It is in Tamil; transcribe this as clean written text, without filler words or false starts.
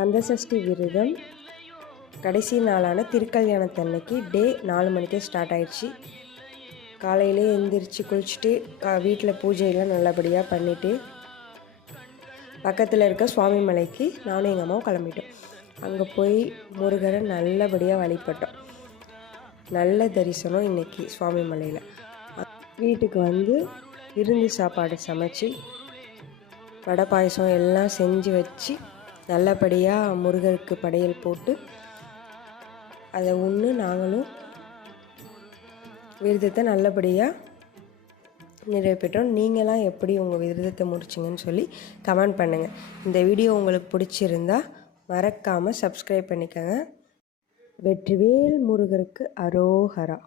கந்தசஷ்டி விரதம் கடைசி நாளான திருக்கல்யாணத்தன்னைக்கு டே 4 மணிக்கே ஸ்டார்ட் ஆயிடுச்சு. காலையிலே எழுந்திரிச்சு குளிச்சுட்டு வீட்டில் பூஜையெல்லாம் நல்லபடியாக பண்ணிவிட்டு பக்கத்தில் இருக்க சுவாமி மலைக்கு நானும் எங்கள் அம்மாவும் கிளம்பிட்டோம். அங்கே போய் முருகரை நல்லபடியாக வழிபட்டோம். நல்ல தரிசனம் இன்றைக்கி சுவாமி மலையில். வீட்டுக்கு வந்து விருந்து சாப்பாடு சமைச்சு வடை பாயசம் எல்லாம் செஞ்சு வச்சு நல்லபடியாக முருகருக்கு படையல் போட்டு அதை நாங்களும் விரதத்தை நல்லபடியாக நிறைவேற்றோம். நீங்களாம் எப்படி உங்கள் விரதத்தை முடிச்சிங்கன்னு சொல்லி கமெண்ட் பண்ணுங்கள். இந்த வீடியோ உங்களுக்கு பிடிச்சிருந்தா மறக்காமல் சப்ஸ்கிரைப் பண்ணிக்கோங்க. வெற்றிவேல் முருகருக்கு அரோகரா.